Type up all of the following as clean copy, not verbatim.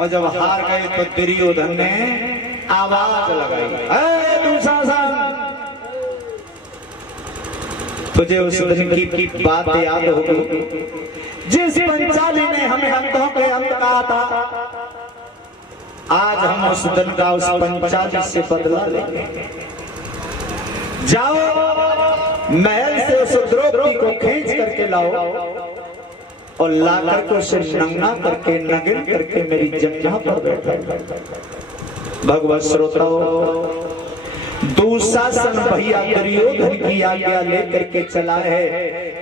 और जब हार गए तो दुर्योधन ने आवाज लगाई, दुशासन, तुझे उस दिन की बात याद होगी जिस पंचाली ने हमें अंतों के अंत कहा था। आज हम उस दिन का उस पंचाली से बदला लेंगे। जाओ महल से उस द्रौपदी को खींच करके लाओ और लाकर के उसे नंगा करके नगिन करके मेरी जंघा पर बैठा। भगवत श्रोताओ, दुशासन भैया दुर्योधन की आज्ञा लेकर के चला है,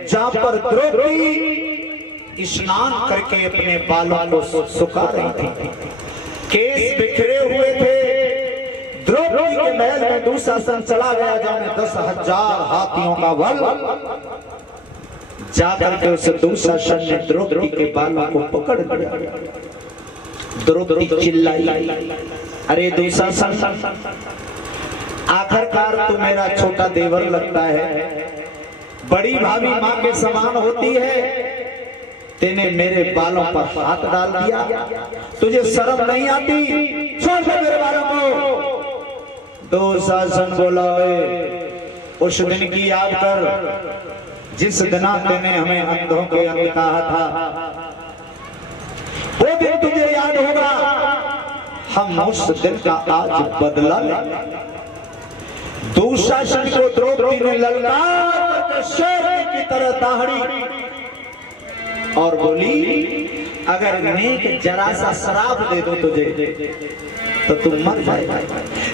जहां पर द्रौपदी स्नान करके अपने बालों को सुखा रही थी, केस बिखरे हुए थे। द्रौपदी के महल में दुशासन चला गया, जहां 10,000 हाथियों का बल। जाकर के उस दुशासन ने द्रौपदी के बालों को पकड़ लिया। द्रौपदी चिल्लाई, अरे दुशासन, आखिरकार तू मेरा छोटा देवर लगता है, बड़ी भाभी माँ के समान होती है, तेने मेरे बालों पर हाथ डाल दिया, तुझे शर्म नहीं आती? छोड़ दे मेरे बालों को। दुशासन बोला, उस दिन की याद कर जिस दिन तेने हमें अंधों के अंत कहा था, वो दिन तुझे याद होगा। हम उस दिन का आज बदला लेंगे। दुशासन को द्रौपदी ने ललकार शेर की तरह दहाड़ी और बोली, अगर नेक जरा सा शराब दे दो तुझे तो तुम मर जाएगा,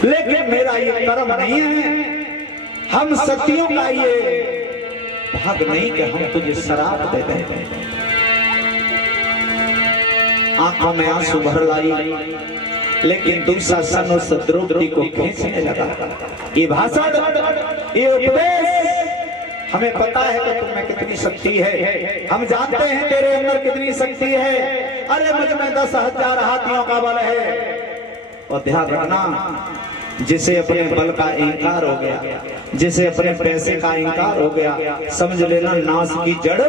लेकिन मेरा ये कर्म नहीं है, हम सतियों का ये भाग नहीं कि हम तुझे शराब दे दें। आंखों में आंसू भर लाई, लेकिन दुशासन उस द्रौपदी को खींचने लगा। ये भाषण, ये उपदेश, हमें पता है कि तुम्हें कितनी शक्ति है, हम जानते हैं तेरे अंदर कितनी शक्ति है। अरे मुझ में 10,000 हाथियों का बल है। और ध्यान रखना, जिसे अपने बल का इंकार हो गया, जिसे अपने पैसे का इंकार हो गया, समझ लेना नाश की जड़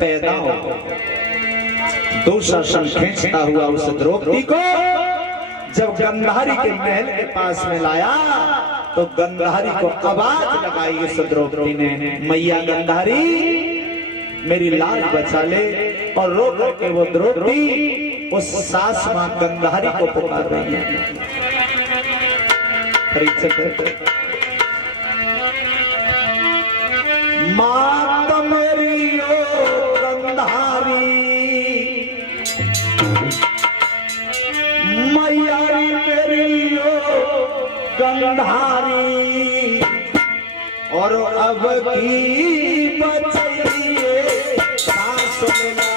पैदा हो। दुशासन खींचता हुआ उस द्रौपदी को जब गंधारी के महल के पास में लाया तो गंधारी को आवाज लगाई उस द्रौपदी ने, मैया गंधारी मेरी लाज बचा ले। और रो करके वो द्रौपदी उस सास मां गंधारी को पुकार रही है। मात मेरी ओ गंधारी, मैयारी मेरी ओ गंधारी, और अब की बचाइए सांस लेना।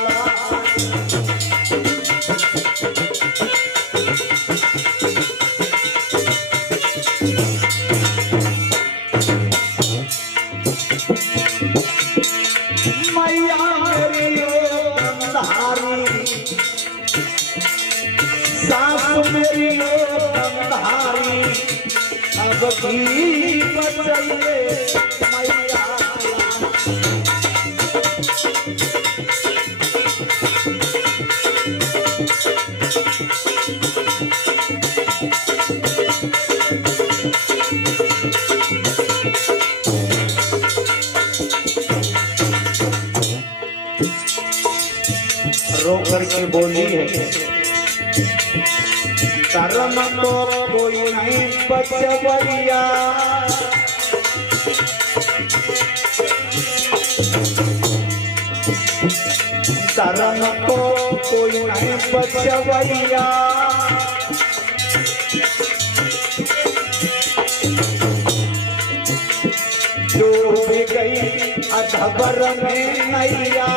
मैया मेरी ओ गंधारी, सास मेरी ओ गंधारी, अब की बचाइए मैया। रो करके बोली है, कर्म को कोई नहीं बचवरिया, कर्म को कोई नहीं बचवरिया, डूब गई अधबर में नैया,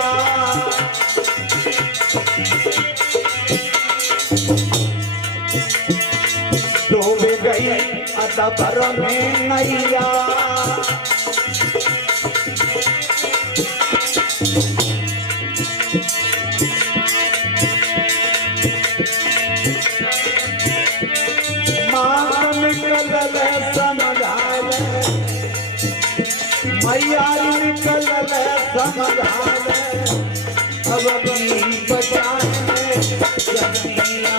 डूब गई अधबर में नैया। मां निकल समझा ले, मैया निकल समझा ले, अब अपनी बचाने जनिया।